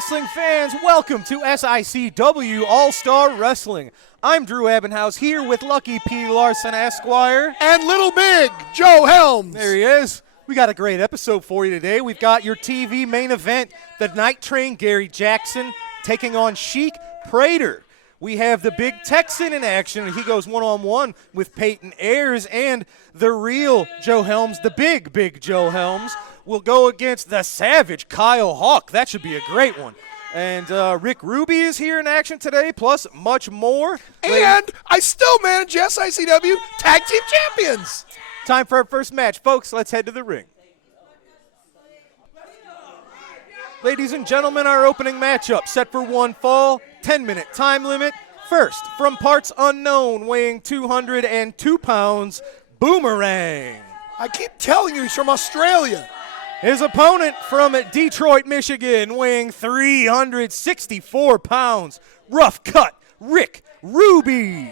wrestling fans, welcome to SICW All-Star Wrestling. I'm Drew Abbenhouse here with Lucky P. Larson, Esquire. And Little Big, Joe Helms. There he is. We got a great episode for you today. We've got your TV main event, the Night Train Gary Jackson taking on Sheik Prater. We have the big Texan in action, and he goes one-on-one with Peyton Ayers, and the real Joe Helms, the big Joe Helms, will go against the savage Kyle Hawk. That should be a great one. And Rick Ruby is here in action today, plus much more. And I still manage SICW Tag Team Champions. Time for our first match. Folks, let's head to the ring. Ladies and gentlemen, our opening matchup set for one fall, 10-minute time limit. First, from parts unknown, weighing 202 pounds, Boomerang. I keep telling you he's from Australia. His opponent from Detroit, Michigan, weighing 364 pounds, rough cut, Rick Ruby.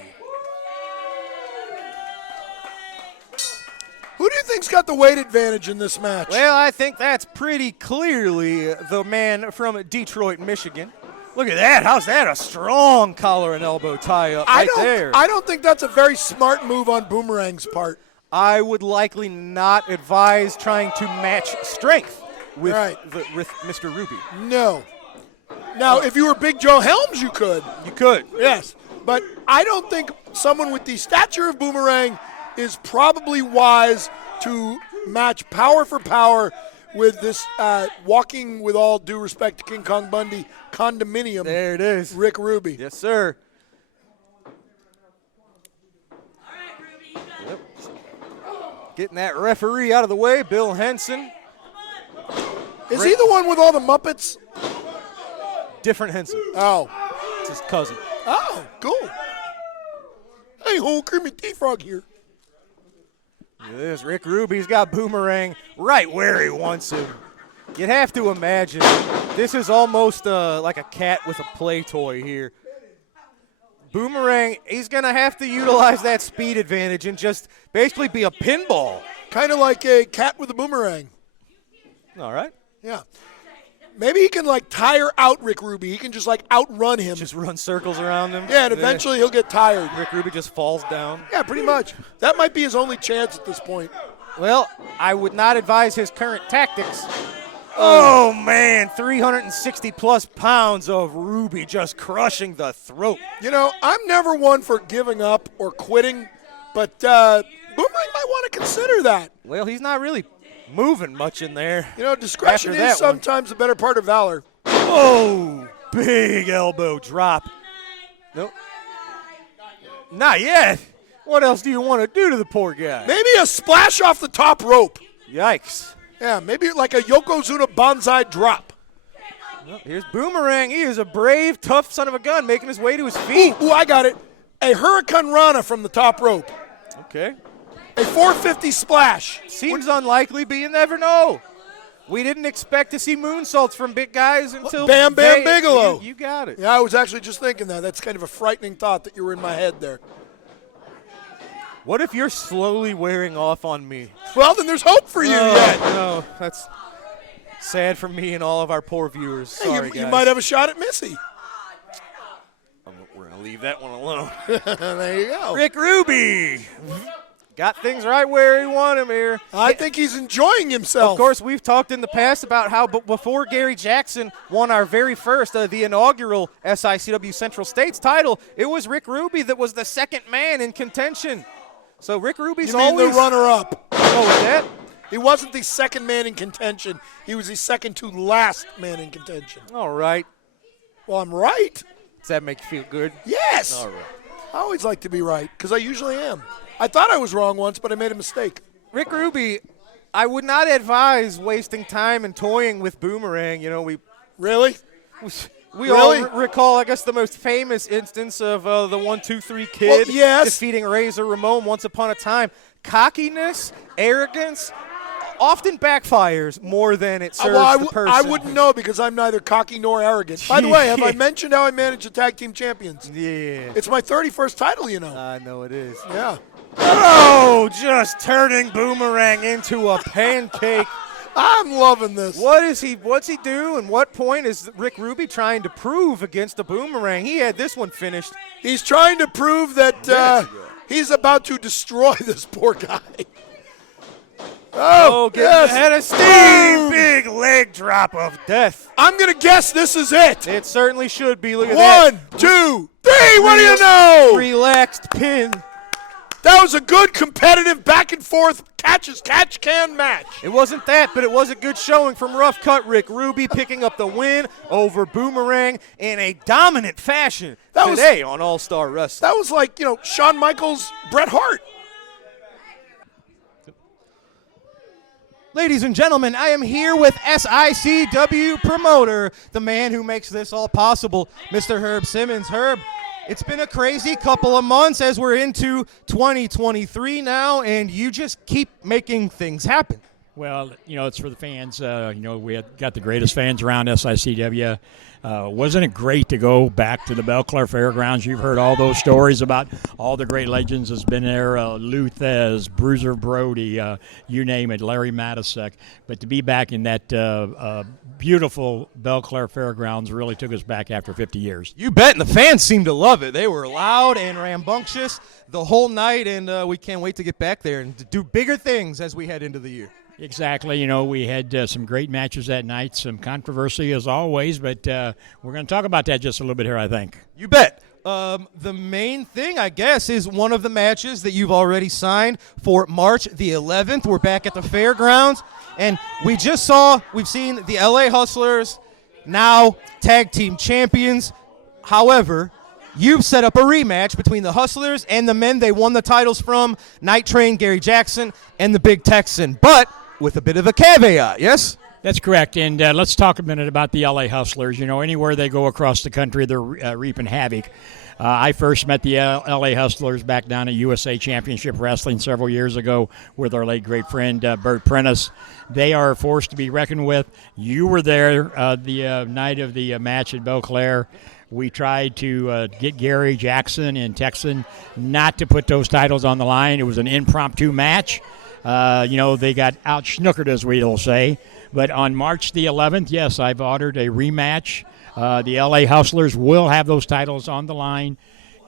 Who do you think's got the weight advantage in this match? Well, I think that's pretty clearly the man from Detroit, Michigan. Look at that. How's that? A strong collar and elbow tie-up there. I don't think that's a very smart move on Boomerang's part. I would likely not advise trying to match strength with, with Mr. Ruby. No. Now, if you were Big Joe Helms, you could. You could. Yes. But I don't think someone with the stature of Boomerang is probably wise to match power for power with this walking, with all due respect to King Kong Bundy, condominium. There it is. Rick Ruby. Yes, sir. Yep. Getting that referee out of the way, Bill Henson. Is he the one with all the Muppets? Different Henson. Oh. It's his cousin. Oh, cool. Hey, whole Kermit T-Frog here. This Rick Ruby's got Boomerang right where he wants him. You'd have to imagine this is almost like a cat with a play toy here. Boomerang, he's going to have to utilize that speed advantage and just basically be a pinball. Kind of like a cat with a boomerang. All right. Yeah. Maybe he can, tire out Rick Ruby. He can just, outrun him. Just run circles around him. Yeah, and eventually he'll get tired. Rick Ruby just falls down. Yeah, pretty much. That might be his only chance at this point. Well, I would not advise his current tactics. Oh, man, 360-plus pounds of Ruby just crushing the throat. You know, I'm never one for giving up or quitting, but Boomerang might want to consider that. Well, he's not really moving much in there. You know, discretion is sometimes the better part of valor. Oh, big elbow drop. Nope. Not yet. What else do you want to do to the poor guy? Maybe a splash off the top rope. Yikes. Yeah, maybe like a Yokozuna bonsai drop. Well, here's Boomerang. He is a brave, tough son of a gun making his way to his feet. Ooh, I got it. A Hurricane Rana from the top rope. Okay. A 450 splash. Seems unlikely, but you never know. We didn't expect to see moonsaults from big guys until Bam Bam Bigelow. You got it. Yeah, I was actually just thinking that. That's kind of a frightening thought that you were in my head there. What if you're slowly wearing off on me? Well, then there's hope for you yet. No, that's sad for me and all of our poor viewers. Sorry, you guys. might have a shot at Missy. We're going to leave that one alone. There you go. Rick Ruby got things right where he wanted him here. I think he's enjoying himself. Of course, we've talked in the past about how before Gary Jackson won our very first, the inaugural SICW Central States title, it was Rick Ruby that was the second man in contention. So Rick Ruby's always the runner-up. Oh, with that? He wasn't the second man in contention. He was the second to last man in contention. All right. Well, I'm right. Does that make you feel good? Yes. All right. I always like to be right because I usually am. I thought I was wrong once, but I made a mistake. Rick Ruby, I would not advise wasting time and toying with Boomerang. You know, we Really? all recall, I guess, the most famous instance of the 1-2-3 Kid defeating Razor Ramon once upon a time. Cockiness, arrogance, often backfires more than it serves the person. I wouldn't know because I'm neither cocky nor arrogant. By the way, have I mentioned how I manage the Tag Team Champions? Yeah. It's my 31st title, you know. I know it is. Yeah. Oh, just turning Boomerang into a pancake. I'm loving this. What's he doing? What point is Rick Ruby trying to prove against the Boomerang? He had this one finished. He's trying to prove that he's about to destroy this poor guy. Oh, get yes. ahead of steam. Big leg drop of death. I'm going to guess this is it. It certainly should be. Look at that. 1, 2, 3. What do you know? Relaxed pin. That was a good competitive back and forth catch can match. It wasn't that, but it was a good showing from Rough Cut Rick Ruby, picking up the win over Boomerang in a dominant fashion today on All-Star Wrestling. That was like, Shawn Michaels, Bret Hart. Ladies and gentlemen, I am here with SICW promoter, the man who makes this all possible, Mr. Herb Simmons. Herb, it's been a crazy couple of months as we're into 2023 now, and you just keep making things happen. Well, it's for the fans. We got the greatest fans around SICW. Wasn't it great to go back to the Belclair Fairgrounds? You've heard all those stories about all the great legends that's been there, Luthez, Bruiser Brody, you name it, Larry Matisek. But to be back in that beautiful Belclair Fairgrounds really took us back after 50 years. You bet, and the fans seemed to love it. They were loud and rambunctious the whole night, and we can't wait to get back there and to do bigger things as we head into the year. Exactly. We had some great matches that night, some controversy as always, but we're going to talk about that just a little bit here, I think. You bet. The main thing, I guess, is one of the matches that you've already signed for March the 11th. We're back at the fairgrounds, and we've seen the LA Hustlers, now tag team champions. However, you've set up a rematch between the Hustlers and the men they won the titles from, Night Train, Gary Jackson, and the Big Texan, but with a bit of a caveat, yes? That's correct, and let's talk a minute about the LA Hustlers. Anywhere they go across the country, they're reaping havoc. I first met the LA Hustlers back down at USA Championship Wrestling several years ago with our late great friend Bert Prentice. They are a force to be reckoned with. You were there the night of the match at Belclair. We tried to get Gary Jackson and Texan not to put those titles on the line. It was an impromptu match. They got out-schnookered, as we'll say. But on March the 11th, yes, I've ordered a rematch. The LA Hustlers will have those titles on the line.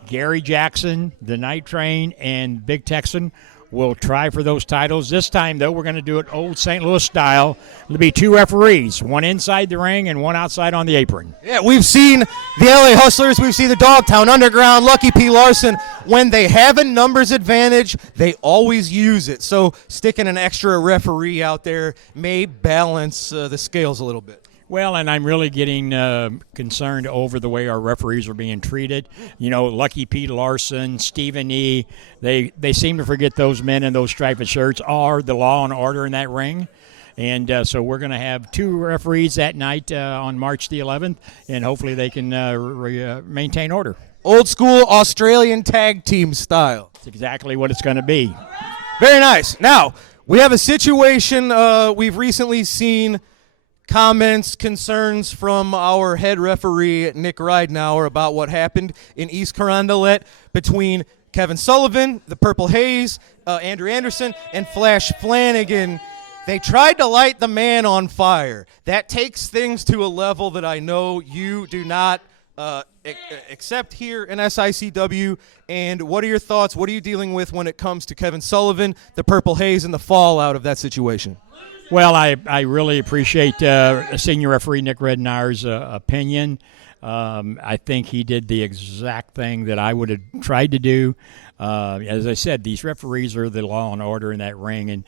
Gary Jackson, the Night Train, and Big Texan will try for those titles. This time, though, we're going to do it old St. Louis style. There'll be two referees, one inside the ring and one outside on the apron. Yeah, we've seen the LA Hustlers, we've seen the Dogtown Underground, Lucky P. Larson. When they have a numbers advantage, they always use it. So sticking an extra referee out there may balance the scales a little bit. Well, and I'm really getting concerned over the way our referees are being treated. Lucky Pete Larson, Stephen E., they seem to forget those men in those striped shirts are the law and order in that ring. And so we're going to have two referees that night on March the 11th, and hopefully they can maintain order. Old school Australian tag team style. That's exactly what it's going to be. Very nice. Now, we have a situation we've recently seen comments, concerns from our head referee, Nick Ridenauer, about what happened in East Carondelet between Kevin Sullivan, the Purple Haze, Andrew Anderson, and Flash Flanagan. They tried to light the man on fire. That takes things to a level that I know you do not accept here in SICW. And what are your thoughts? What are you dealing with when it comes to Kevin Sullivan, the Purple Haze, and the fallout of that situation? Well, I really appreciate senior referee Nick Ridenauer's opinion. I think he did the exact thing that I would have tried to do. As I said, these referees are the law and order in that ring, and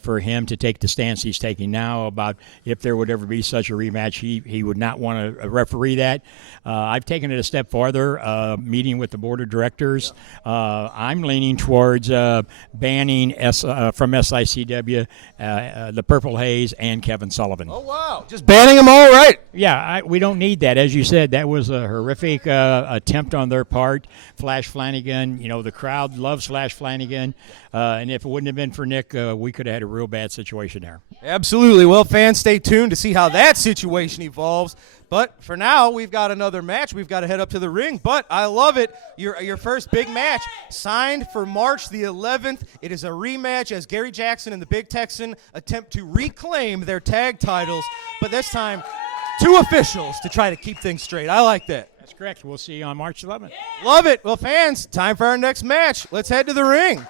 for him to take the stance he's taking now about if there would ever be such a rematch, he would not want to referee that. I've taken it a step farther, meeting with the board of directors. I'm leaning towards banning from SICW the Purple Haze and Kevin Sullivan. Oh, wow. Just banning them all, right? Yeah, we don't need that. As you said, That was a horrific attempt on their part. Flash Flanagan, the crowd loves Flash Flanagan. And if it wouldn't have been for Nick, we could have had a real bad situation there. Absolutely. Well, fans, stay tuned to see how that situation evolves. But for now, we've got another match. We've got to head up to the ring. But I love it. Your first big match signed for March the 11th. It is a rematch as Gary Jackson and the Big Texan attempt to reclaim their tag titles. But this time, 2 officials to try to keep things straight. I like that. That's correct. We'll see you on March 11th. Love it. Well, fans, time for our next match. Let's head to the ring.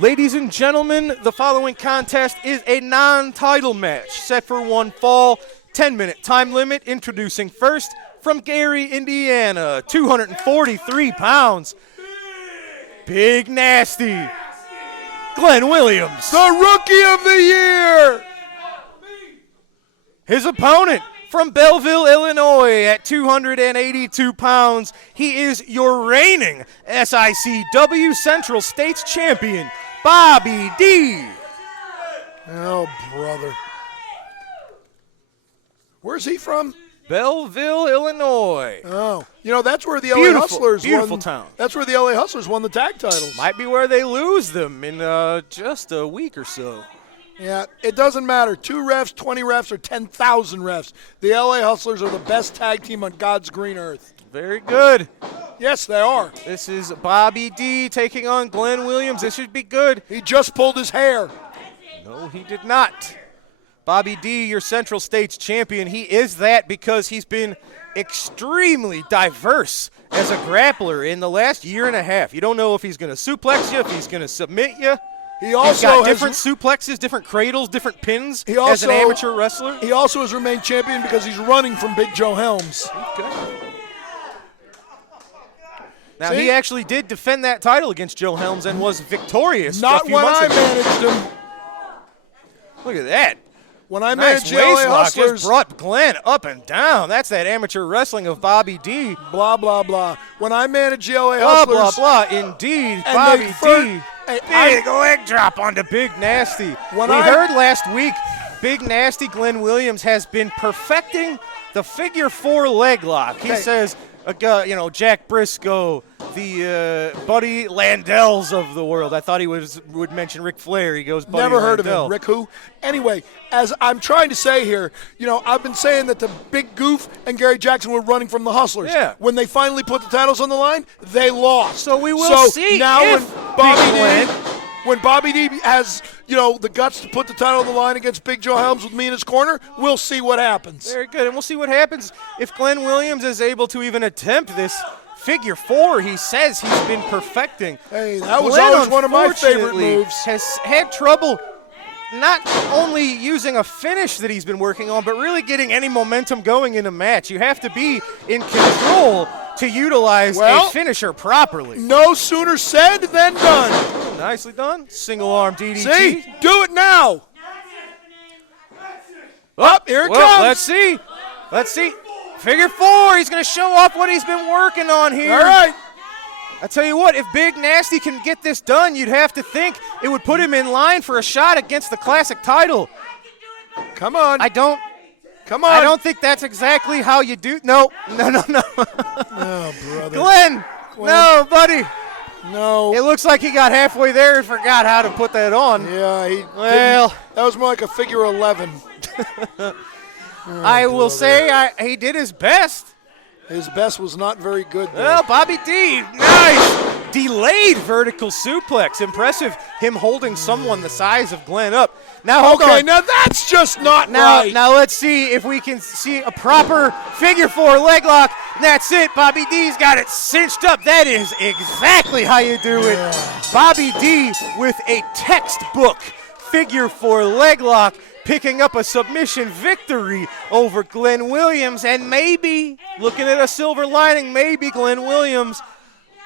Ladies and gentlemen, the following contest is a non-title match set for one fall, 10-minute time limit. Introducing first from Gary, Indiana, 243 pounds, Big Nasty, Glenn Williams. The Rookie of the Year. His opponent from Belleville, Illinois, at 282 pounds, he is your reigning SICW Central States champion, Bobby D. Oh, brother. Where's he from? Belleville, Illinois. Oh, that's where the LA Beautiful, Hustlers beautiful won. town. That's where the LA Hustlers won the tag titles. Might be where they lose them in just a week or so. Yeah, it doesn't matter. 2 refs, 20 refs, or 10,000 refs. The LA Hustlers are the best tag team on God's green earth. Very good. Yes, they are. This is Bobby D taking on Glenn Williams. This should be good. He just pulled his hair. No, he did not. Bobby D, your Central States champion. He is that because he's been extremely diverse as a grappler in the last year and a half. You don't know if he's going to suplex you, if he's going to submit you. He also he's got has different suplexes, different cradles, different pins He also- as an amateur wrestler. He also has remained champion because he's running from Big Joe Helms. Okay. Now, See? he actually did defend that title against Joe Helms and was victorious Not a few when months I ago. managed him. Look at that. When I Nice managed the LA waist lock Hustlers, just brought Glenn up and down. That's that amateur wrestling of Bobby D. blah, blah, blah. When I managed the LA Blah, blah, Hustlers, blah. Indeed, And Bobby they fir- D. Hey, Big leg drop onto Big Nasty. When We I- heard last week, Big Nasty Glenn Williams has been perfecting the figure 4 leg lock. He Okay. says, Jack Briscoe, the Buddy Landells of the world. I thought he would mention Ric Flair. He goes, Buddy Never heard of Landell. him. Rick who? Anyway, as I'm trying to say here, I've been saying that the Big Goof and Gary Jackson were running from the Hustlers. Yeah. When they finally put the titles on the line, they lost. So we will see now if when Bobby D has, the guts to put the title on the line against Big Joe Helms with me in his corner, we'll see what happens. Very good, and we'll see what happens if Glenn Williams is able to even attempt this figure 4 he says he's been perfecting. Hey, that was Glenn, always one of my favorite unfortunately, moves. has had trouble not only using a finish that he's been working on, but really getting any momentum going in a match. You have to be in control to utilize a finisher properly. No sooner said than done. Nicely done. Single arm DDT. See? Do it now. Up, here it Well, comes. let's see. Let's see. Figure 4. He's going to show off what he's been working on here. All right. I tell you what, if Big Nasty can get this done, you'd have to think it would put him in line for a shot against the classic title. Come on. Come on. I don't think that's exactly how you do. No. Oh, brother. Glenn. No, buddy. No. It looks like he got halfway there and forgot how to put that on. Yeah, he Well. didn't. That was more like a figure 11. I will say he did his best. His best was not very good, though. Well, Bobby D, nice. Delayed vertical suplex. Impressive him holding someone the size of Glenn up. Now, hold okay, on. now that's just not Now, right. now let's see if we can see a proper figure 4 leg lock. That's it. Bobby D's got it cinched up. That is exactly how you do it. Bobby D with a textbook figure 4 leg lock, picking up a submission victory over Glenn Williams. And maybe, looking at a silver lining, maybe Glenn Williams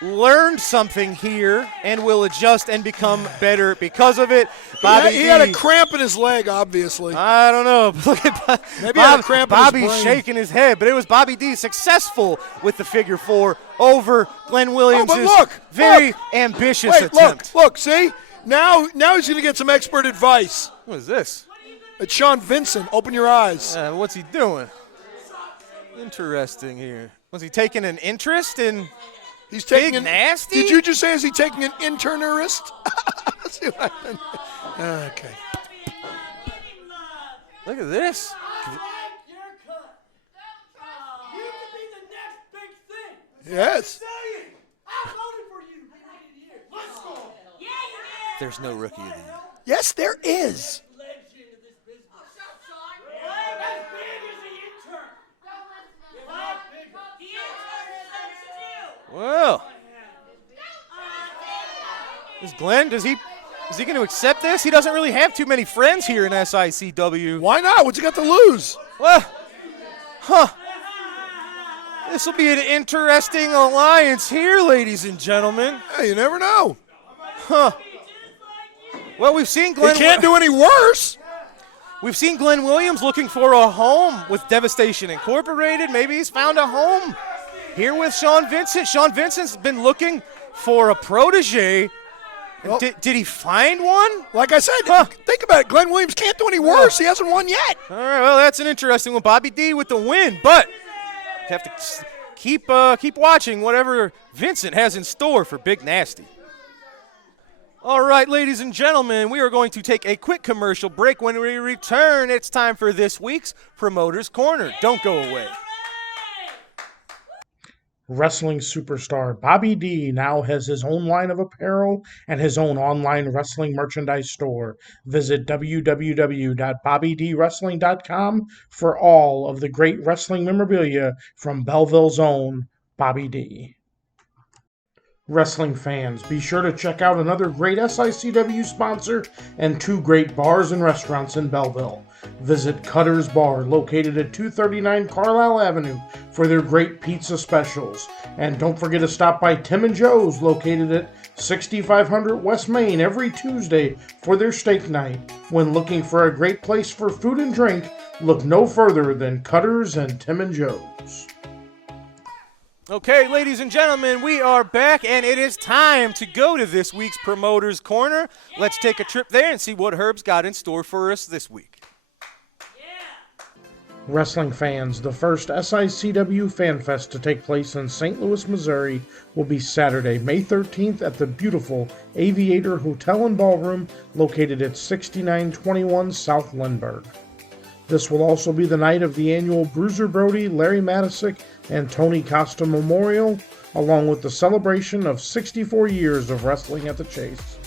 learned something here and will adjust and become better because of it. Bobby he had D, a cramp in his leg, obviously. I don't know. Look at Maybe he had a cramp in his Bobby's brain. shaking his head, but it was Bobby D successful with the figure 4 over Glenn Williams' very ambitious attempt. Look, see? Now he's going to get some expert advice. What is this? It's Sean Vincent. Open your eyes. What's he doing? Interesting here. Was he taking an interest in He's taking Big Nasty? Did you just say, is he taking an internist? Let's see what happened. Okay. Look at this. Yes. There's no rookie of the year. Yes, there is. Well, is Glenn, is he going to accept this? He doesn't really have too many friends here in SICW. Why not? What's he got to lose? Well, this will be an interesting alliance here, ladies and gentlemen. Hey, you never know. Well, we've seen Glenn. He can't do any worse. We've seen Glenn Williams looking for a home with Devastation Incorporated. Maybe he's found a home here with Sean Vincent. Sean Vincent's been looking for a protege. Well, did he find one? Like I said, think about it. Glenn Williams can't do any worse. He hasn't won yet. All right, well, that's an interesting one. Bobby D with the win, but you have to keep watching whatever Vincent has in store for Big Nasty. All right, ladies and gentlemen, we are going to take a quick commercial break. When we return, it's time for this week's Promoter's Corner. Don't go away. Wrestling superstar Bobby D now has his own line of apparel and his own online wrestling merchandise store. Visit www.bobbydwrestling.com for all of the great wrestling memorabilia from Belleville's own Bobby D. Wrestling fans, be sure to check out another great SICW sponsor and two great bars and restaurants in Belleville. Visit Cutter's Bar, located at 239 Carlisle Avenue, for their great pizza specials. And don't forget to stop by Tim and Joe's, located at 6500 West Main, every Tuesday for their steak night. When looking for a great place for food and drink, look no further than Cutter's and Tim and Joe's. Okay, ladies and gentlemen, we are back, and it is time to go to this week's Promoter's Corner. Let's take a trip there and see what Herb's got in store for us this week. Wrestling fans, the first SICW Fan Fest to take place in St. Louis, Missouri will be Saturday, May 13th at the beautiful Aviator Hotel and Ballroom located at 6921 South Lindbergh. This will also be the night of the annual Bruiser Brody, Larry Matisick, and Tony Costa Memorial, along with the celebration of 64 years of wrestling at the Chase.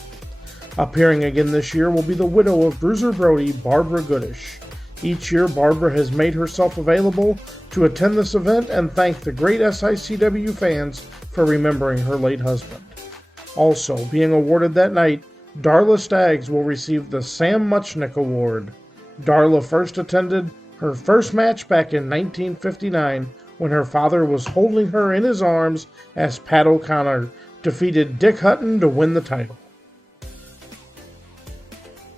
Appearing again this year will be the widow of Bruiser Brody, Barbara Goodish. Each year, Barbara has made herself available to attend this event and thank the great SICW fans for remembering her late husband. Also, being awarded that night, Darla Staggs will receive the Sam Muchnick Award. Darla first attended her first match back in 1959 when her father was holding her in his arms as Pat O'Connor defeated Dick Hutton to win the title.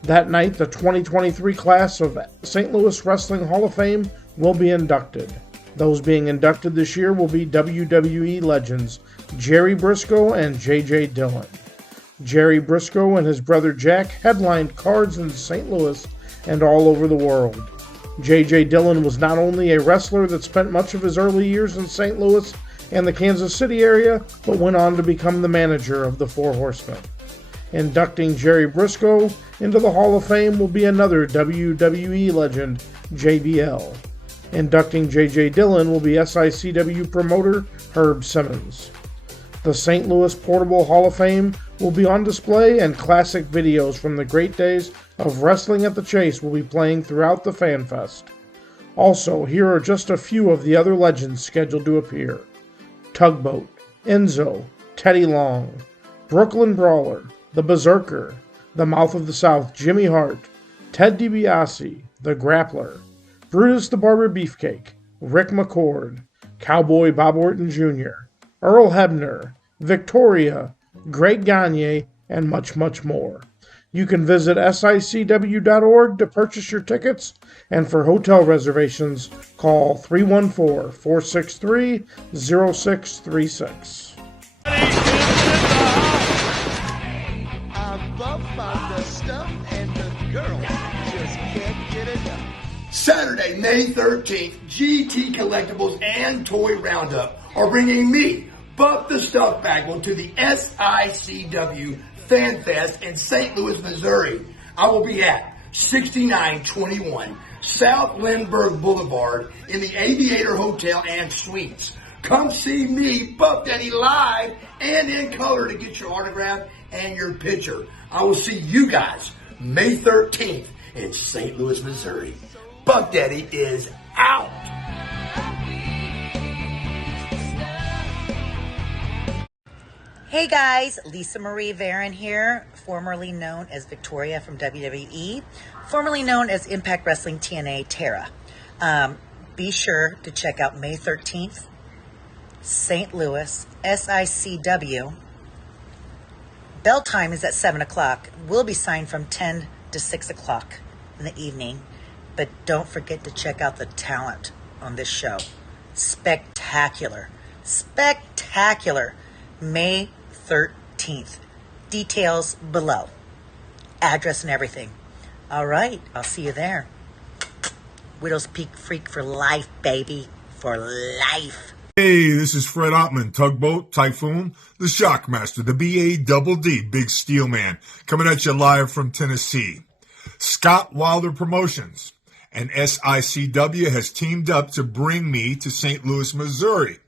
That night, the 2023 class of St. Louis Wrestling Hall of Fame will be inducted. Those being inducted this year will be WWE legends Jerry Briscoe and J.J. Dillon. Jerry Briscoe and his brother Jack headlined cards in St. Louis and all over the world. J.J. Dillon was not only a wrestler that spent much of his early years in St. Louis and the Kansas City area, but went on to become the manager of the Four Horsemen. Inducting Jerry Briscoe into the Hall of Fame will be another WWE legend, JBL. Inducting J.J. Dillon will be SICW promoter Herb Simmons. The St. Louis Portable Hall of Fame will be on display, and classic videos from the great days of wrestling at the Chase will be playing throughout the Fan Fest. Also, here are just a few of the other legends scheduled to appear. Tugboat, Enzo, Teddy Long, Brooklyn Brawler, The Berserker, The Mouth of the South, Jimmy Hart, Ted DiBiase, The Grappler, Brutus the Barber Beefcake, Rick McCord, Cowboy Bob Orton Jr., Earl Hebner, Victoria, Greg Gagne, and much, much more. You can visit SICW.org to purchase your tickets, and for hotel reservations, call 314-463-0636. I'm buff on the stuff, and the girls just can't get Saturday, May 13th, GT Collectibles and Toy Roundup are bringing me, Buck the Stuff Bagwell, to the SICW Fan Fest in St. Louis, Missouri. I will be at 6921 South Lindbergh Boulevard in the Aviator Hotel and Suites. Come see me, Buck Daddy, live and in color to get your autograph and your picture. I will see you guys May 13th in St. Louis, Missouri. Buck Daddy is out. Hey guys, Lisa Marie Varon here, formerly known as Victoria from WWE, formerly known as Impact Wrestling TNA Tara. Be sure to check out May 13th, St. Louis, SICW. Bell time is at 7 o'clock. We'll be signed from 10 to 6 o'clock in the evening. But don't forget to check out the talent on this show. Spectacular. Spectacular. May 13th. Details below. Address and everything. All right, I'll see you there. Widow's Peak Freak for life, baby. For life. Hey, this is Fred Ottman, Tugboat, Typhoon, the Shockmaster, the B.A.D.D., Big Steel Man, coming at you live from Tennessee. Scott Wilder Promotions and SICW has teamed up to bring me to St. Louis, Missouri.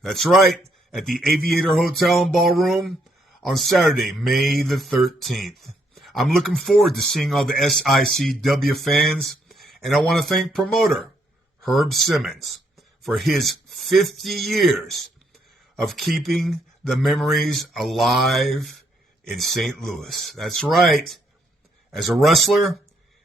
That's right, at the Aviator Hotel and Ballroom on Saturday, May the 13th. I'm looking forward to seeing all the SICW fans, and I want to thank promoter Herb Simmons for his 50 years of keeping the memories alive in St. Louis. That's right. As a wrestler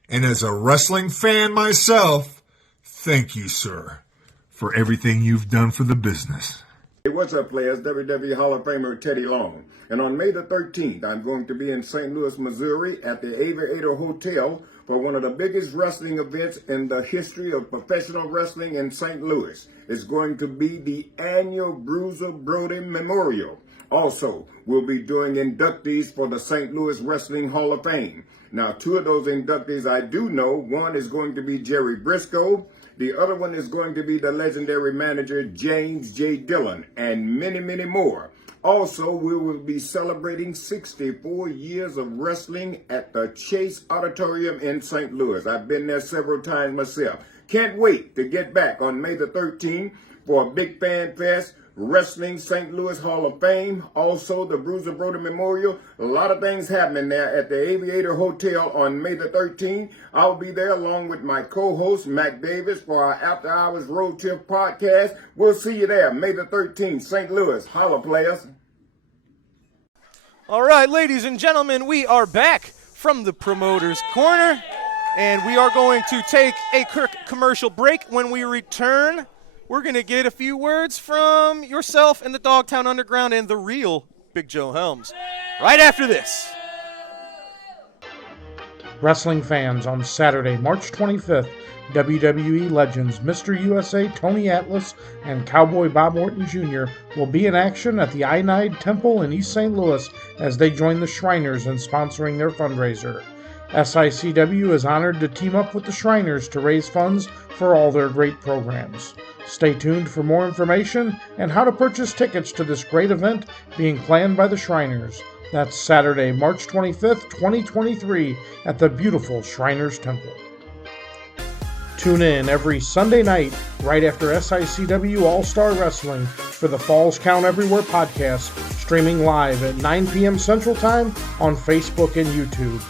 and as a wrestling fan myself, thank you, sir, for everything you've done for the business. Hey, what's up, players? WWE Hall of Famer Teddy Long. And on May the 13th, I'm going to be in St. Louis, Missouri at the Aviator Hotel for one of the biggest wrestling events in the history of professional wrestling in St. Louis. It's going to be the annual Bruiser Brody Memorial. Also, we'll be doing inductees for the St. Louis Wrestling Hall of Fame. Now, two of those inductees I do know. One is going to be Jerry Briscoe. The other one is going to be the legendary manager James J. Dillon, and many, many more. Also, we will be celebrating 64 years of wrestling at the Chase Auditorium in St. Louis. I've been there several times myself. Can't wait to get back on May the 13th for a big fan fest. Wrestling St. Louis Hall of Fame, also the Bruiser Brody Memorial. A lot of things happening there at the Aviator Hotel on May the 13th. I'll be there along with my co-host, Mac Davis, for our After Hours Road Trip podcast. We'll see you there, May the 13th, St. Louis. Holla, players. All right, ladies and gentlemen, we are back from the promoter's corner, and we are going to take a commercial break. When we return, we're going to get a few words from yourself and the Dogtown Underground and the real Big Joe Helms right after this. Wrestling fans, on Saturday, March 25th, WWE legends Mr. USA Tony Atlas and Cowboy Bob Orton Jr. will be in action at the Ionide Temple in East St. Louis as they join the Shriners in sponsoring their fundraiser. SICW is honored to team up with the Shriners to raise funds for all their great programs. Stay tuned for more information and how to purchase tickets to this great event being planned by the Shriners. That's Saturday, March 25th, 2023 at the beautiful Shriners Temple. Tune in every Sunday night right after SICW All-Star Wrestling for the Falls Count Everywhere podcast, streaming live at 9 p.m. Central Time on Facebook and YouTube.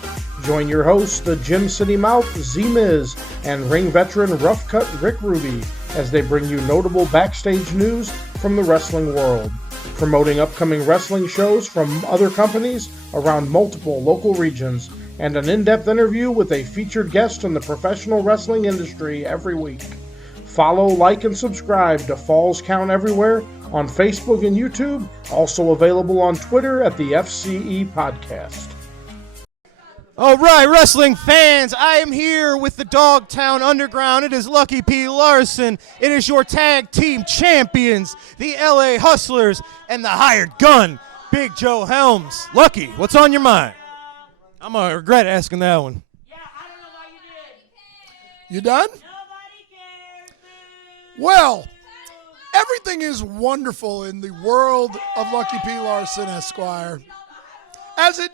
Join your hosts, the Gym City Mouth, Z-Miz, and ring veteran Rough Cut Rick Ruby as they bring you notable backstage news from the wrestling world, promoting upcoming wrestling shows from other companies around multiple local regions, and an in-depth interview with a featured guest in the professional wrestling industry every week. Follow, like, and subscribe to Falls Count Everywhere on Facebook and YouTube, also available on Twitter at the FCE Podcast. All right, wrestling fans, I am here with the Dogtown Underground. It is Lucky P. Larson. It is your tag team champions, the LA Hustlers, and the hired gun, Big Joe Helms. Lucky, what's on your mind? I'm going to regret asking that one. You done? Well, everything is wonderful in the world of Lucky P. Larson, Esquire, as it,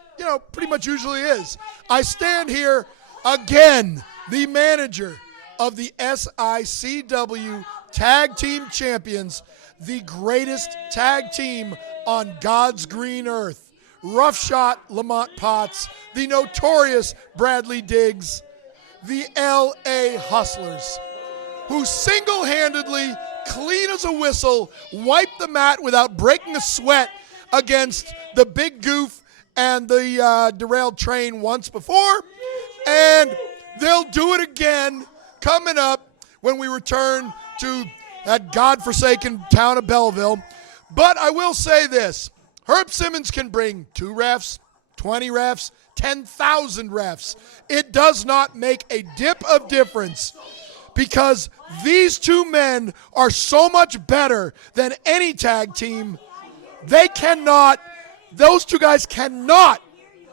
pretty much usually is. I stand here again, the manager of the SICW Tag Team Champions, the greatest tag team on God's green earth. Rough Shot Lamont Potts, the notorious Bradley Diggs, the LA Hustlers, who single-handedly, clean as a whistle, wiped the mat without breaking a sweat against the Big Goof and the derailed train once before. And they'll do it again coming up when we return to that godforsaken town of Belleville. But I will say this. Herb Simmons can bring 2 refs, 20 refs, 10,000 refs. It does not make a dip of difference because these 2 men are so much better than any tag team. Those 2 guys cannot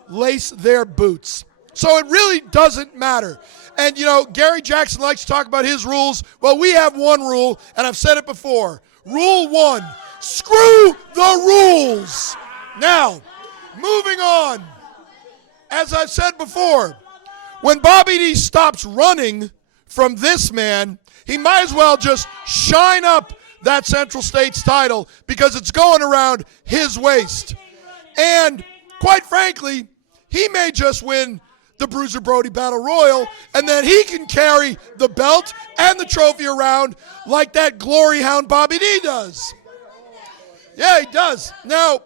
lace their boots. So it really doesn't matter. And, Gary Jackson likes to talk about his rules. Well, we have one rule, and I've said it before. Rule 1, screw the rules. Now, moving on. As I've said before, when Bobby D stops running from this man, he might as well just shine up that Central States title because it's going around his waist. And quite frankly, he may just win the Bruiser Brody Battle Royal, and then he can carry the belt and the trophy around like that glory hound Bobby D does. Yeah, he does. Now,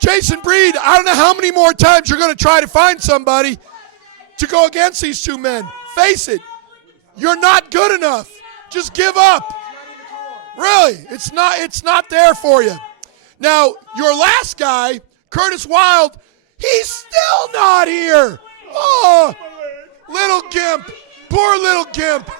Jason Breed, I don't know how many more times you're going to try to find somebody to go against these 2 men. Face it, you're not good enough. Just give up. Really, it's not there for you. Now, your last guy, Curtis Wilde, he's still not here. Oh, little Gimp. Poor little Gimp.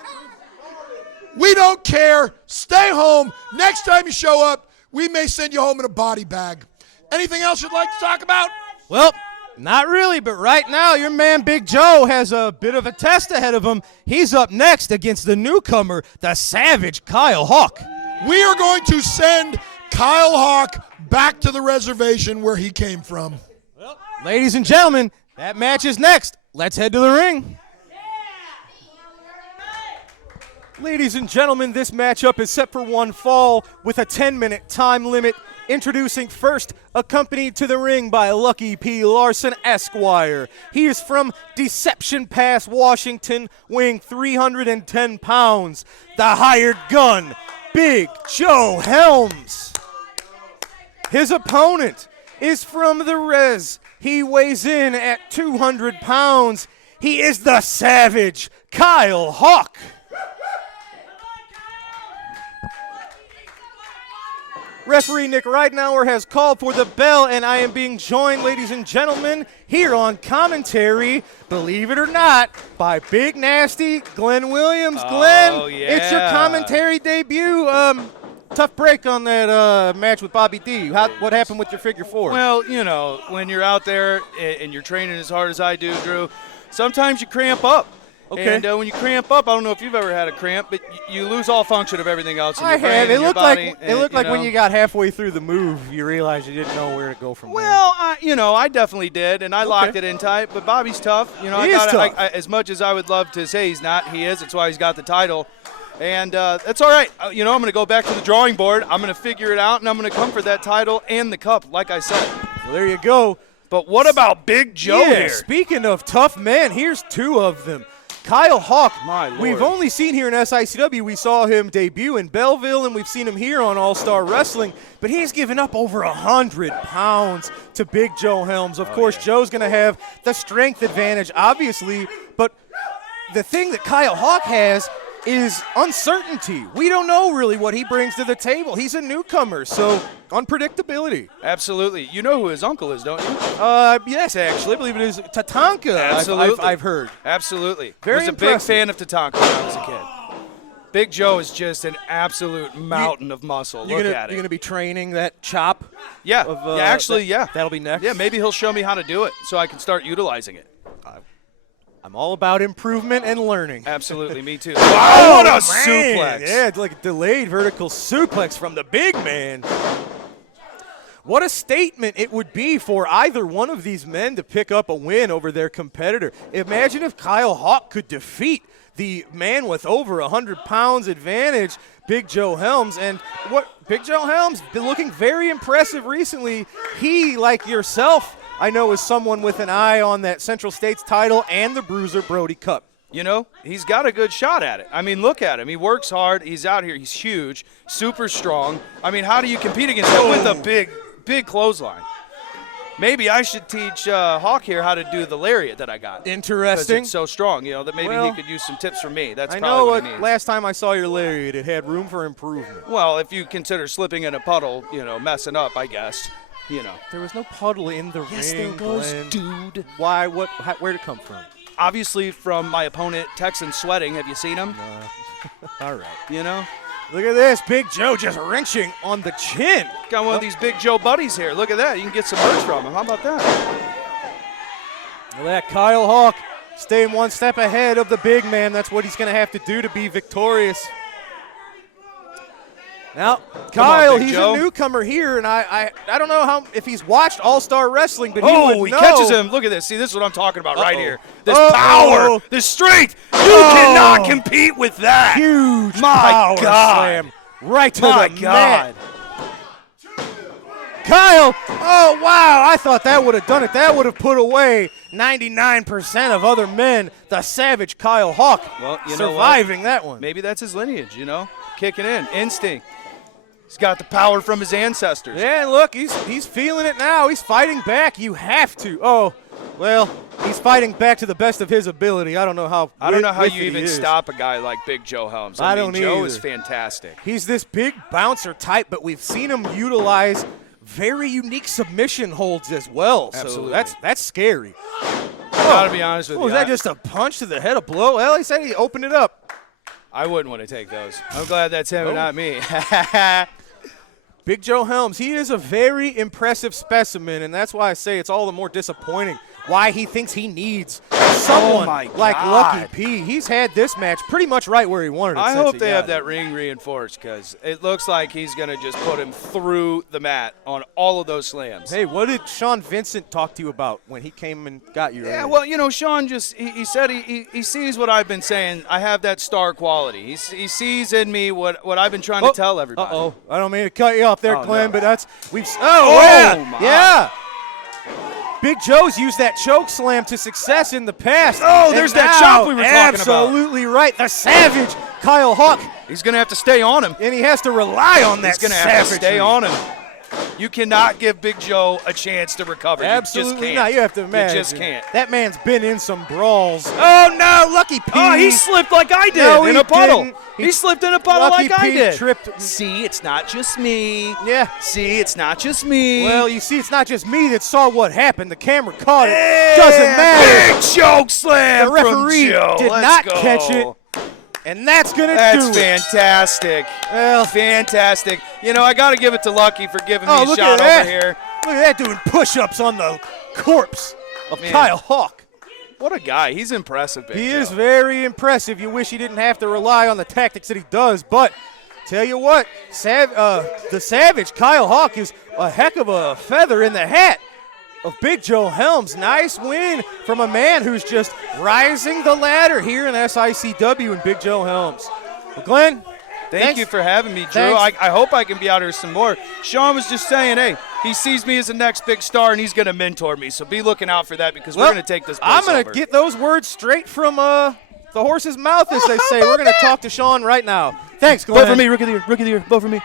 We don't care. Stay home. Next time you show up, we may send you home in a body bag. Anything else you'd like to talk about? Well, not really, but right now your man Big Joe has a bit of a test ahead of him. He's up next against the newcomer, the Savage Kyle Hawk. We are going to send Kyle Hawk back to the reservation where he came from. Well, ladies and gentlemen, that match is next. Let's head to the ring. Ladies and gentlemen, this matchup is set for one fall with a 10-minute time limit. Introducing first, accompanied to the ring by Lucky P. Larson, Esquire. He is from Deception Pass, Washington, weighing 310 pounds. The hired gun, Big Joe Helms. His opponent is from the Res. He weighs in at 200 pounds. He is the Savage Kyle Hawk. Referee Nick Ridenauer has called for the bell, and I am being joined, ladies and gentlemen, here on commentary, believe it or not, by Big Nasty Glenn Williams. Glenn, it's your commentary debut. Tough break on that match with Bobby D. What happened with your figure 4? Well, when you're out there and you're training as hard as I do, Drew, sometimes you cramp up. Okay. And when you cramp up, I don't know if you've ever had a cramp, but you lose all function of everything else in your brain have. and your body. It looked like when you got halfway through the move, you realized you didn't know where to go from there. Well, I definitely did, and I locked it in tight. But Bobby's tough. He is tough. As much as I would love to say he's not, he is. That's why he's got the title. And that's all right. I'm going to go back to the drawing board. I'm going to figure it out, and I'm going to come for that title and the cup, like I said. Well, there you go. But what about Big Joe here? Speaking of tough men, here's 2 of them. Kyle Hawk, my Lord. We've only seen here in SICW, we saw him debut in Belleville, and we've seen him here on All-Star Wrestling, but he's given up over 100 pounds to Big Joe Helms. Of course, Joe's going to have the strength advantage, obviously, but the thing that Kyle Hawk has is uncertainty. We don't know really what he brings to the table. He's a newcomer, so unpredictability. Absolutely. You know who his uncle is, don't you? Yes, actually. I believe it is Tatanka. Absolutely. I've heard. Absolutely. Very was a impressive. big fan of Tatanka when I was a kid. Big Joe is just an absolute mountain of muscle. Look at it. You're going to be training that chop? Yeah. That'll be next? Yeah, maybe he'll show me how to do it so I can start utilizing it. I'm all about improvement and learning. Absolutely, me too. Wow, what a man. suplex. Yeah, it's like a delayed vertical suplex from the big man. What a statement it would be for either one of these men to pick up a win over their competitor. Imagine if Kyle Hawk could defeat the man with over 100 pounds advantage, Big Joe Helms. And what Big Joe Helms been looking very impressive recently. He, like yourself, I know, is someone with an eye on that Central States title and the Bruiser Brody Cup. You know, he's got a good shot at it. I mean, look at him. He works hard. He's out here. He's huge, super strong. I mean, how do you compete against him with a big clothesline? Maybe I should teach Hawk here how to do the lariat that I got. Interesting. Because it's so strong, you know, that maybe he could use some tips from me. That's probably what he needs. Last time I saw your lariat, it had room for improvement. Well, if you consider slipping in a puddle, you know, messing up, I guess. You know. There was no puddle in the ring. Yes, there was, Glenn. dude. Why? Where'd it come from? Obviously from my opponent, Texan, sweating. Have you seen him? All right. You know? Look at this. Big Joe just wrenching on the chin. Got one of these Big Joe buddies here. Look at that. You can get some merch from him. How about that? Well, that Kyle Hawk staying one step ahead of the big man. That's what he's going to have to do to be victorious. Now, Kyle, he's a newcomer here, and I don't know if he's watched All-Star Wrestling, but he would he know. Catches him. Look at this. See, this is what I'm talking about right here. This power, this strength. You cannot compete with that. Huge My power God. slam right to My the God. mat. Kyle, oh, wow, I thought that would have done it. That would have put away 99% of other men. The savage Kyle Hawk surviving that one. Maybe that's his lineage, you know, kicking in, instinct. He's got the power from his ancestors. Yeah, look, he's feeling it now. He's fighting back. You have to. Oh, well, he's fighting back to the best of his ability. I don't know how. I don't know how you even stop a guy like Big Joe Helms. I mean, Joe is fantastic. He's this big bouncer type, but we've seen him utilize very unique submission holds as well. Absolutely. So that's scary. Gotta be honest with you. Was that just a punch to the head, a blow? Well, he said he opened it up. I wouldn't want to take those. I'm glad that's him and not me. Big Joe Helms, he is a very impressive specimen, and that's why I say it's all the more disappointing why he thinks he needs someone like Lucky P. He's had this match pretty much right where he wanted it. I hope they have that ring reinforced because it looks like he's going to just put him through the mat on all of those slams. Hey, what did Sean Vincent talk to you about when he came and got you? Yeah, well, you know, Sean just he said he sees what I've been saying. I have that star quality. He sees in me what I've been trying to tell everybody. Uh-oh. I don't mean to cut you off there, Glenn, but that's my. Big Joe's used that choke slam to success in the past. Oh, there's that chop we were talking about. Absolutely right. The savage Kyle Hawk. He's going to have to stay on him. And he has to rely on that. He's going to have to stay on him. You cannot give Big Joe a chance to recover. Absolutely you just can't. not. You have to imagine. You just can't. That man's been in some brawls. Oh, no, Lucky P. Oh, he slipped like I did in a puddle. He slipped in a puddle Lucky like I P did. Tripped. See, it's not just me. Yeah. See, it's not just me. Well, you see, it's not just me that saw what happened. The camera caught it. Doesn't matter. Big choke slam. The referee from Joe. did not catch it. And that's going to do it. That's fantastic. Well, fantastic. You know, I got to give it to Lucky for giving me a shot over here. Look at that doing push-ups on the corpse of Kyle Hawk. What a guy. He's impressive, Big Joe. He is very impressive. You wish he didn't have to rely on the tactics that he does. But tell you what, the savage Kyle Hawk is a heck of a feather in the hat of Big Joe Helms. Nice win from a man who's just rising the ladder here in SICW and Big Joe Helms. Well, Glenn, thank you for having me, Drew. I hope I can be out here some more. Sean was just saying, hey, he sees me as the next big star, and he's going to mentor me. So be looking out for that because we're going to take this place I'm going to get those words straight from the horse's mouth, as they say. We're going to talk to Sean right now. Thanks, Glenn. Vote for me, Rookie of the Year. Rookie of the Year. Vote for me.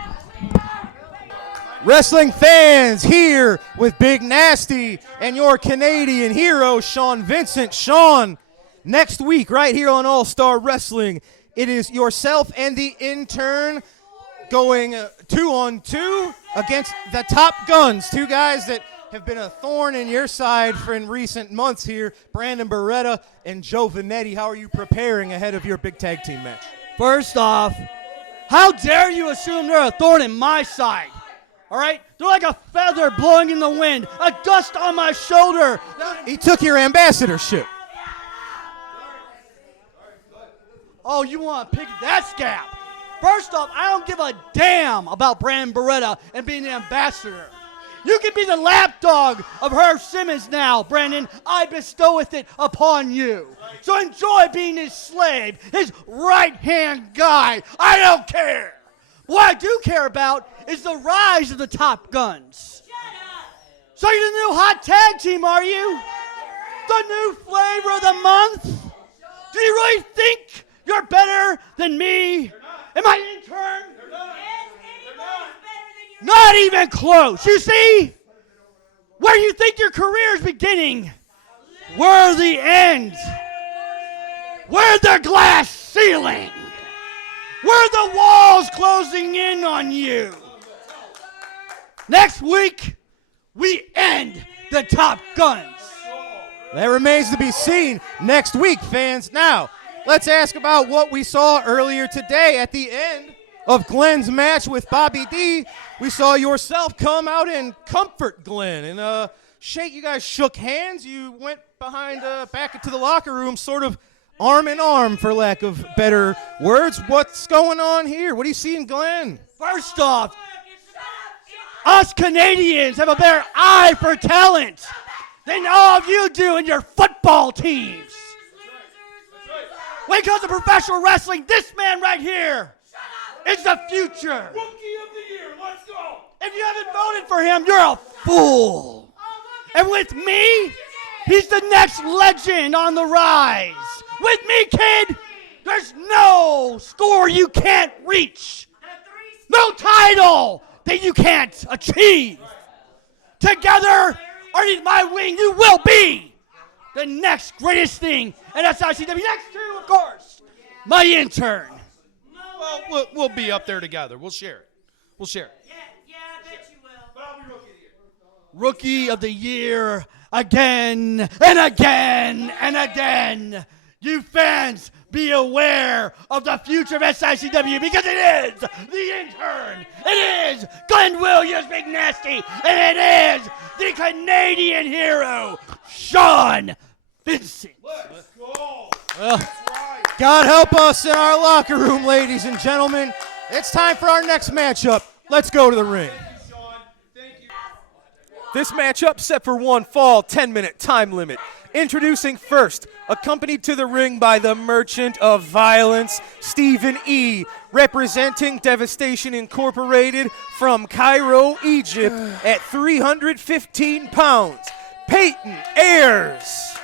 Wrestling fans here with Big Nasty and your Canadian hero, Sean Vincent. Sean, next week right here on All-Star Wrestling, it is yourself and the intern going 2-on-2 against the Top Guns, two guys that have been a thorn in your side in recent months here, Brandon Beretta and Joe Vanetti. How are you preparing ahead of your big tag team match? First off, how dare you assume they're a thorn in my side? All right? They're like a feather blowing in the wind, a gust on my shoulder. He took your ambassadorship. Oh, you want to pick that scab? First off, I don't give a damn about Brandon Beretta and being the ambassador. You can be the lapdog of Herb Simmons now, Brandon. I bestoweth it upon you. So enjoy being his slave, his right-hand guy. I don't care. What I do care about is the rise of the Top Guns. So you're the new hot tag team, are you? The new flavor of the month? Do you really think you're better than me and my intern? Not even close. You see? Where you think your career is beginning, we're the end. We're the glass ceiling. We're the walls closing in on you. Next week, we end the Top Guns. That remains to be seen next week, fans. Now, let's ask about what we saw earlier today at the end of Glenn's match with Bobby D. We saw yourself come out and comfort Glenn. And you guys shook hands. You went behind, back into the locker room, sort of arm in arm, for lack of better words. What's going on here? What do you see in Glenn? First off, us Canadians have a better eye for talent than all of you do in your football teams. When it comes to professional wrestling, this man right here is the future. Rookie of the year, let's go. If you haven't voted for him, you're a fool. And with me, he's the next legend on the rise. With me, kid, there's no score you can't reach. No title that you can't achieve. Together, underneath my wing, you will be the next greatest thing in SICW. Next to, of course, my intern. Well, we'll be up there together. We'll share it. Yeah, I bet you will. But I'll be rookie of the year again and again and again. You fans, be aware of the future of SICW because it is the intern. It is Glenn Williams, Big Nasty, and it is the Canadian hero, Sean Vincent. Let's go. Well, God help us in our locker room, ladies and gentlemen. It's time for our next matchup. Let's go to the ring. This matchup set for one fall, 10-minute time limit. Introducing first, accompanied to the ring by the Merchant of Violence, Stephen E., representing Devastation Incorporated from Cairo, Egypt, at 315 pounds, Peyton Ayers.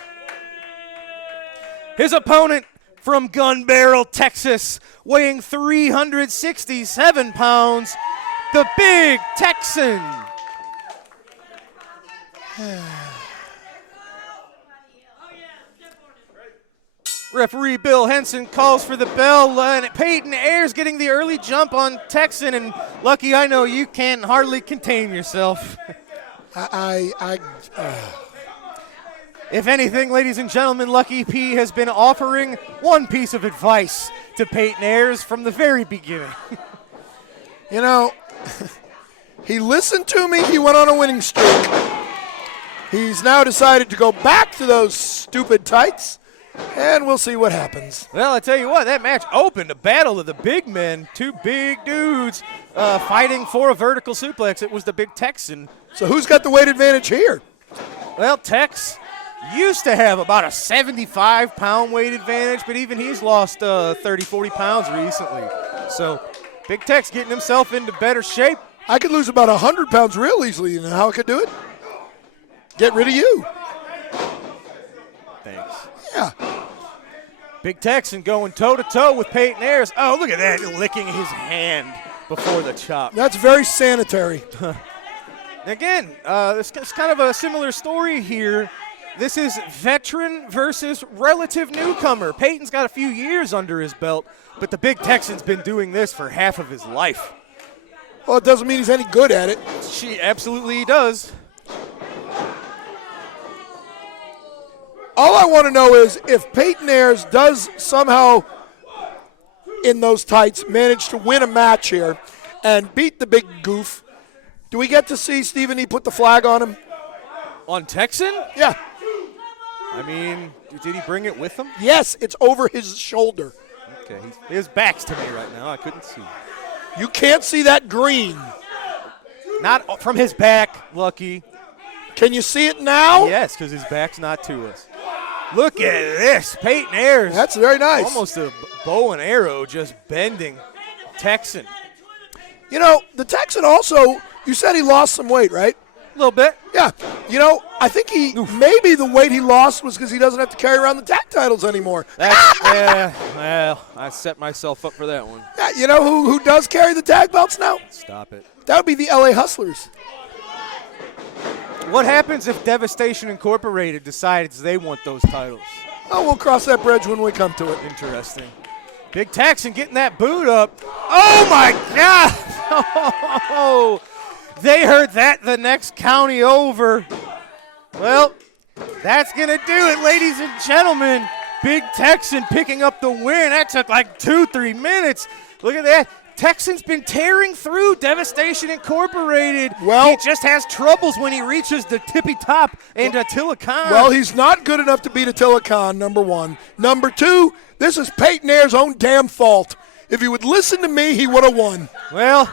His opponent from Gun Barrel, Texas, weighing 367 pounds, the Big Texan. Referee Bill Henson calls for the bell, and Peyton Ayers getting the early jump on Texan, and Lucky, I know you can't hardly contain yourself. If anything, ladies and gentlemen, Lucky P has been offering one piece of advice to Peyton Ayers from the very beginning. You know, he listened to me. He went on a winning streak. He's now decided to go back to those stupid tights, and we'll see what happens. Well, I tell you what, that match opened a battle of the big men, two big dudes fighting for a vertical suplex. It was the Big Texan. So who's got the weight advantage here? Well, Tex used to have about a 75-pound weight advantage, but even he's lost 30, 40 pounds recently. So Big Tex getting himself into better shape. I could lose about 100 pounds real easily. You know how I could do it? Get rid of you. Thanks. Yeah. Big Texan going toe-to-toe with Peyton Ayers. Oh, look at that, licking his hand before the chop. That's very sanitary. Again, it's kind of a similar story here. This is veteran versus relative newcomer. Peyton's got a few years under his belt, but the Big Texan's been doing this for half of his life. Well, it doesn't mean he's any good at it. She absolutely does. All I want to know is if Peyton Ayers does somehow, in those tights, manage to win a match here and beat the big goof, do we get to see Stephen E. put the flag on him? On Texan? Yeah. I mean, did he bring it with him? Yes, it's over his shoulder. Okay, his back's to me right now. I couldn't see. You can't see that green. Not from his back, Lucky. Can you see it now? Yes, because his back's not to us. Look at this. Peyton Ayers. That's very nice. Almost a bow and arrow just bending Texan. You know, the Texan also, you said he lost some weight, right? A little bit. Yeah. You know, I think maybe the weight he lost was because he doesn't have to carry around the tag titles anymore. Well, I set myself up for that one. Yeah, you know who does carry the tag belts now? Stop it. That would be the LA Hustlers. What happens if Devastation Incorporated decides they want those titles? Oh, we'll cross that bridge when we come to it. Interesting. Big Texan getting that boot up. Oh, my God. Oh, they heard that the next county over. Well, that's going to do it, ladies and gentlemen. Big Texan picking up the win. That took like 2-3 minutes. Look at that. Texan's been tearing through Devastation Incorporated. Well, he just has troubles when he reaches the tippy top and Attila Khan. Well, he's not good enough to beat Attila Khan, number one. Number two, this is Peyton Ayers' own damn fault. If he would listen to me, he would have won. Well,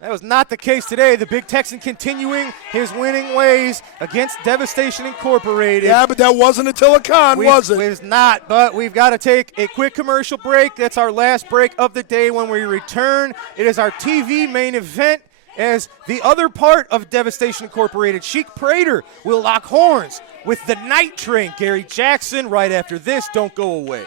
that was not the case today. The Big Texan continuing his winning ways against Devastation Incorporated. Yeah, but that wasn't Attila Khan, was it? It was not, but we've got to take a quick commercial break. That's our last break of the day. When we return, it is our TV main event as the other part of Devastation Incorporated, Sheik Prater, will lock horns with the Night Train, Gary Jackson, right after this. Don't go away.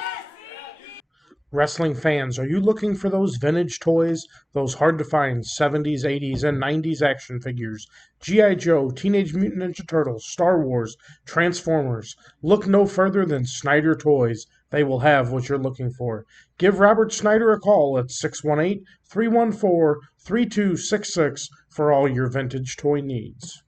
Wrestling fans, are you looking for those vintage toys, those hard-to-find 70s, 80s, and 90s action figures? G.I. Joe, Teenage Mutant Ninja Turtles, Star Wars, Transformers. Look no further than Snyder Toys. They will have what you're looking for. Give Robert Snyder a call at 618-314-3266 for all your vintage toy needs.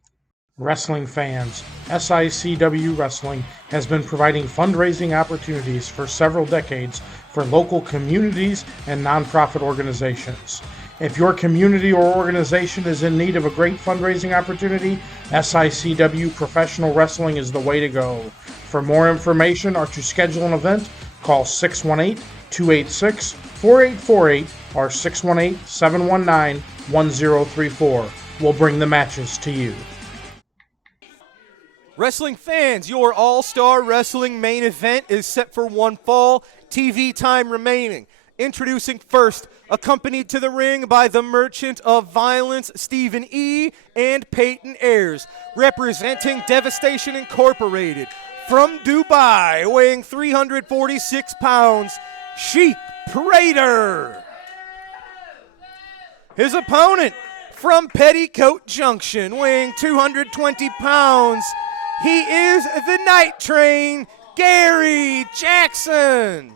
Wrestling fans, SICW Wrestling has been providing fundraising opportunities for several decades for local communities and nonprofit organizations. If your community or organization is in need of a great fundraising opportunity, SICW Professional Wrestling is the way to go. For more information or to schedule an event, call 618-286-4848 or 618-719-1034. We'll bring the matches to you. Wrestling fans, your All-Star Wrestling main event is set for one fall. TV time remaining. Introducing first, accompanied to the ring by the Merchant of Violence, Stephen E. and Peyton Ayers, representing Devastation Incorporated. From Dubai, weighing 346 pounds, Sheik Prater. His opponent, from Petticoat Junction, weighing 220 pounds, he is the Night Train, Gary Jackson.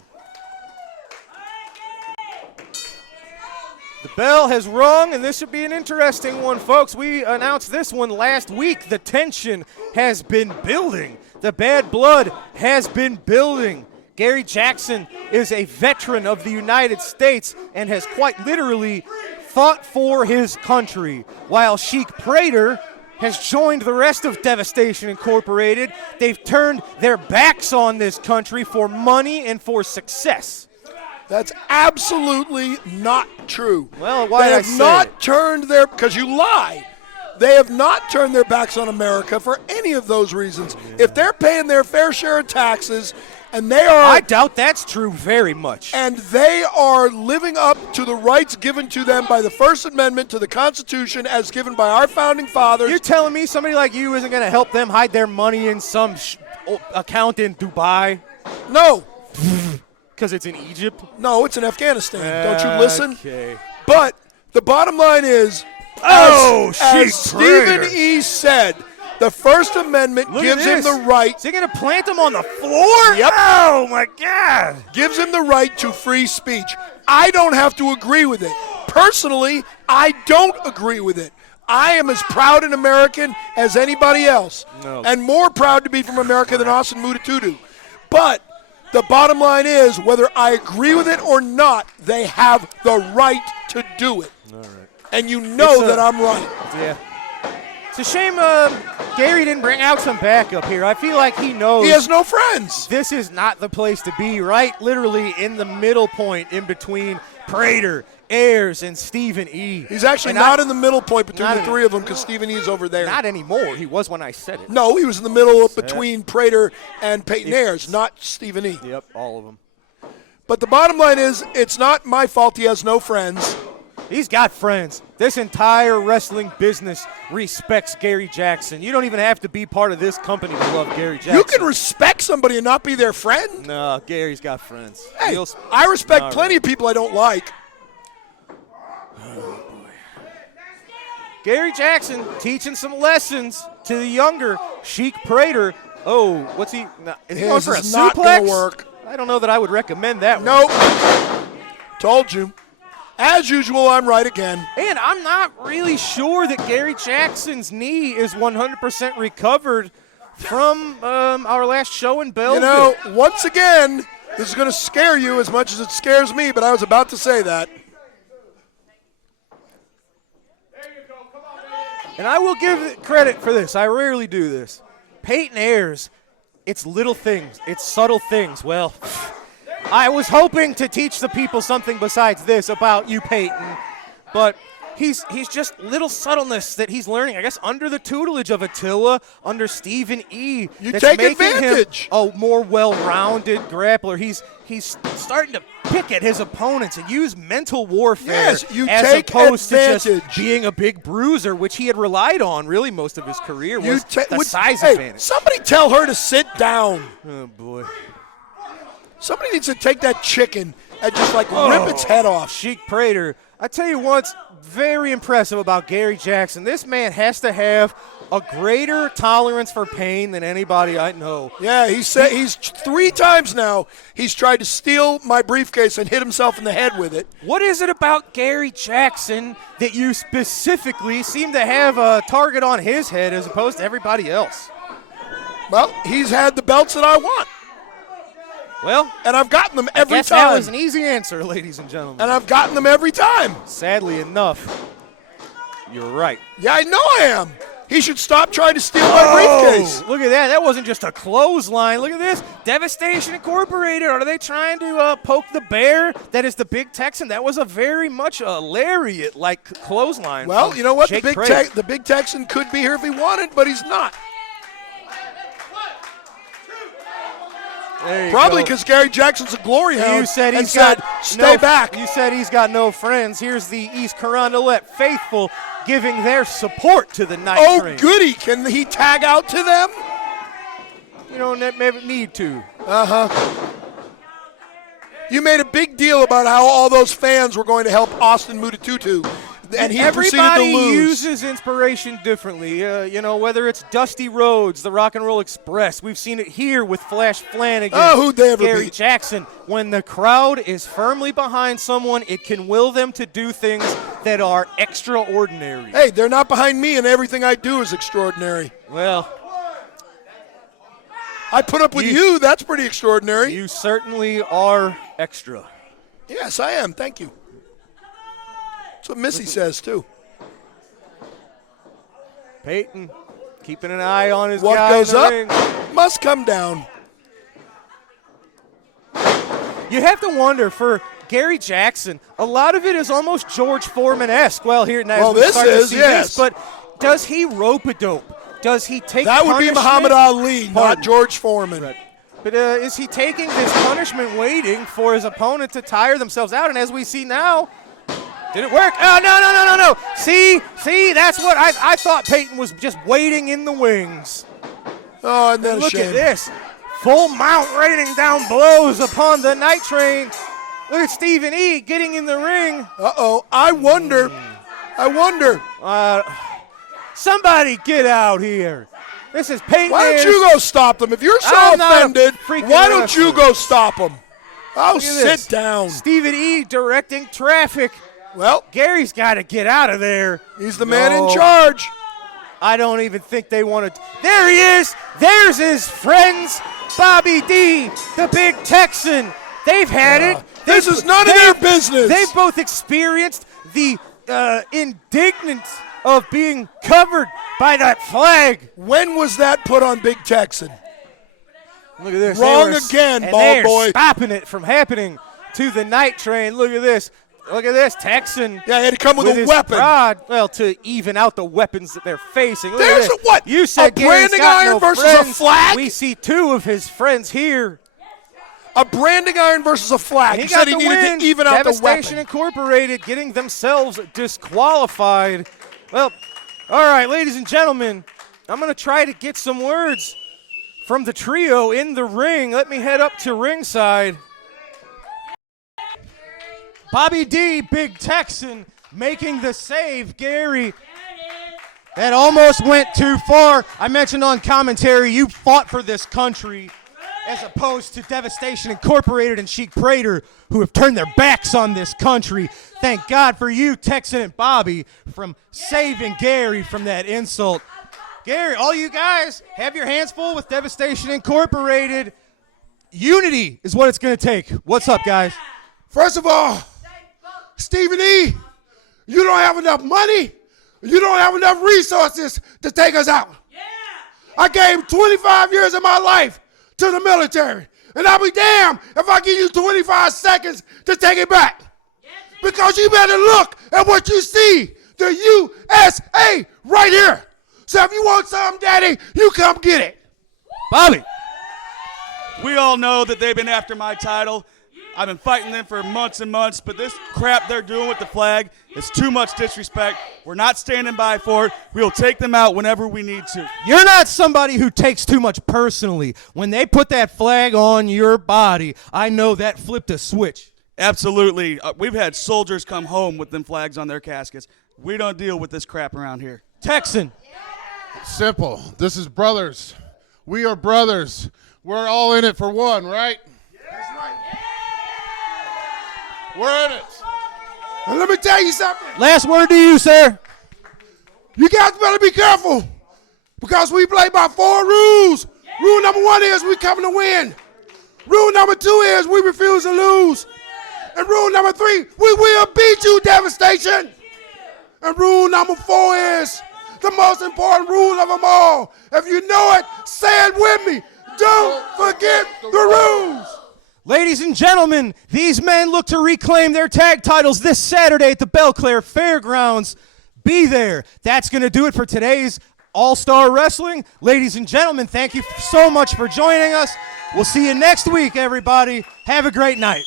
The bell has rung, and this should be an interesting one, folks. We announced this one last week. The tension has been building. The bad blood has been building. Gary Jackson is a veteran of the United States and has quite literally fought for his country, while Sheik Prater has joined the rest of Devastation Incorporated. They've turned their backs on this country for money and for success. That's absolutely not true. Well, why they did I say have not it? turned their, because you lie. They have not turned their backs on America for any of those reasons. Yeah. If they're paying their fair share of taxes, and they are, I doubt that's true very much. And they are living up to the rights given to them by the First Amendment to the Constitution as given by our founding fathers. You're telling me somebody like you isn't going to help them hide their money in some account in Dubai? No. Because it's in Egypt? No, it's in Afghanistan. Don't you listen? Okay. But the bottom line is, as Stephen E. said, the First Amendment gives him the right. Is he going to plant him on the floor? Yep. Oh, my God. Gives him the right to free speech. I don't have to agree with it. Personally, I don't agree with it. I am as proud an American as anybody else. No. And more proud to be from America than Austin Mutatudu. But the bottom line is, whether I agree with it or not, they have the right to do it. All right. And you know that I'm right. Yeah. It's a shame Gary didn't bring out some backup here. I feel like he knows He has no friends. this is not the place to be, right? Literally in the middle point in between Prater, Ayers, and Stephen E. He's actually And not in the middle point between Not the in- three of them because Stephen E. is over there. Not anymore. He was when I said it. No, he was in the middle between Prater and Peyton Ayers, not Stephen E. Yep, all of them. But the bottom line is, it's not my fault he has no friends. He's got friends. This entire wrestling business respects Gary Jackson. You don't even have to be part of this company to love Gary Jackson. You can respect somebody and not be their friend. No, Gary's got friends. Hey, He'll- I respect All plenty right. of people I don't like. Gary Jackson teaching some lessons to the younger Sheik Prater. Oh, what's he? No, is he His going for a is not suplex? gonna work. I don't know that I would recommend that one. Nope. Told you. As usual, I'm right again. And I'm not really sure that Gary Jackson's knee is 100% recovered from our last show in Belleville. You know, once again, this is going to scare you as much as it scares me, but I was about to say that. And I will give credit for this. I rarely do this. Peyton Ayers, it's little things. It's subtle things. Well, I was hoping to teach the people something besides this about you, Peyton. But he's just little subtleness that he's learning, I guess, under the tutelage of Attila, under Stephen E. You that's take making advantage. him a more well-rounded grappler. He's starting to pick at his opponents and use mental warfare Yes, you as take opposed to advantage. just being a big bruiser, which he had relied on really most of his career, You was the size hey, advantage. somebody tell her to sit down. Oh, boy. Somebody needs to take that chicken and just like rip its head off. Sheik Prater, I tell you what's very impressive about Gary Jackson. This man has to have a greater tolerance for pain than anybody I know. Yeah, he said he's 3 times now he's tried to steal my briefcase and hit himself in the head with it. What is it about Gary Jackson that you specifically seem to have a target on his head as opposed to everybody else? Well, he's had the belts that I want. Well, and I've gotten them every I guess time. that was an easy answer, ladies and gentlemen. And I've gotten them every time. Sadly enough, you're right. Yeah, I know I am. He should stop trying to steal my briefcase. Look at that. That wasn't just a clothesline. Look at this. Devastation Incorporated. Are they trying to poke the bear that is the Big Texan? That was a very much a lariat-like clothesline. Well, from you know what? Jake The Prater. Big Texan could be here if he wanted, but he's not. Probably because Gary Jackson's a glory hound. You said and he's got stay back. You said he's got no friends. Here's the East Carondelet faithful giving their support to the Night Train. Goody. Can he tag out to them? You don't need to. You made a big deal about how all those fans were going to help Austin Mutatutu, and he proceeded to Everybody lose. uses inspiration differently. Whether it's Dusty Rhodes, the Rock and Roll Express. We've seen it here with Flash Flanagan. Oh, who'd they ever Gary beat? Jackson. When the crowd is firmly behind someone, it can will them to do things that are extraordinary. Hey, they're not behind me, and everything I do is extraordinary. Well, I put up with you. That's pretty extraordinary. you certainly are extra. Yes, I am. Thank you. That's what Missy says, too. Peyton keeping an eye on his What guy goes in the up ring. must come down. You have to wonder for Gary Jackson, a lot of it is almost George Foreman-esque. Well, here now Well, we this start to is, see yes. this, but does he rope-a-dope? Does he take That would be punishment? Muhammad Ali, not Pardon. George Foreman. Right. But is he taking this punishment waiting for his opponent to tire themselves out? And as we see now, did it work? Oh, no. See, that's what I thought Peyton was just waiting in the wings. Oh, and then Look shame. at this. Full mount raining down blows upon the Night Train. Look at Stephen E. getting in the ring. Uh-oh. I wonder. Somebody get out here. This is Peyton Why don't Ayers. you go stop them? If you're so I'm not a offended, freaking why don't you wrestler. go stop them? Oh, Look at sit this. down. Stephen E. directing traffic. Well, Gary's got to get out of there. he's the man in No. charge. I don't even think they want to. There he is. There's his friends. Bobby D, the Big Texan. They've had it. This is none of their business. They've both experienced the indignance of being covered by that flag. When was that put on Big Texan? Look at this. Wrong again, and bald they're boy. stopping it from happening to the night train. Look at this. Look at this. Texan. Yeah, he had to come with a his weapon. Rod, well, to even out the weapons that they're facing. Look There's at this. what? You said A Gary's branding got iron no versus friends. a flag? We see two of his friends here. A branding iron versus a flag. And He he said got he the needed win. to even out the Devastation weapon. Incorporated getting themselves disqualified. Well, all right, ladies and gentlemen, I'm going to try to get some words from the trio in the ring. Let me head up to ringside. Bobby D, Big Texan, making the save. Gary, that almost went too far. I mentioned on commentary, you fought for this country as opposed to Devastation Incorporated and Sheik Prater, who have turned their backs on this country. Thank God for you, Texan and Bobby, from saving Gary from that insult. Gary, all you guys have your hands full with Devastation Incorporated. Unity is what it's going to take. What's up, guys? First of all, Stephen E., you don't have enough money. You don't have enough resources to take us out. I gave 25 years of my life to the military, and I'll be damned if I give you 25 seconds to take it back. Because you better look at what you see, the USA right here. So if you want something, Daddy, you come get it. Bobby. We all know that they've been after my title. I've been fighting them for months and months, but this crap they're doing with the flag is too much disrespect. We're not standing by for it. We'll take them out whenever we need to. You're not somebody who takes too much personally. When they put that flag on your body, I know that flipped a switch. Absolutely. We've had soldiers come home with them flags on their caskets. We don't deal with this crap around here. Texan. Simple. This is brothers. We are brothers. We're all in it for one, right? That's right. We're in it. And let me tell you something. Last word to you, sir. You guys better be careful because we play by 4 rules. Rule number 1 is we coming to win. Rule number 2 is we refuse to lose. And rule number 3, we will beat you, Devastation. And rule number 4 is the most important rule of them all. If you know it, say it with me. Don't forget the rules. Ladies and gentlemen, these men look to reclaim their tag titles this Saturday at the Belclair Fairgrounds. Be there. That's going to do it for today's All-Star Wrestling. Ladies and gentlemen, thank you so much for joining us. We'll see you next week, everybody. Have a great night.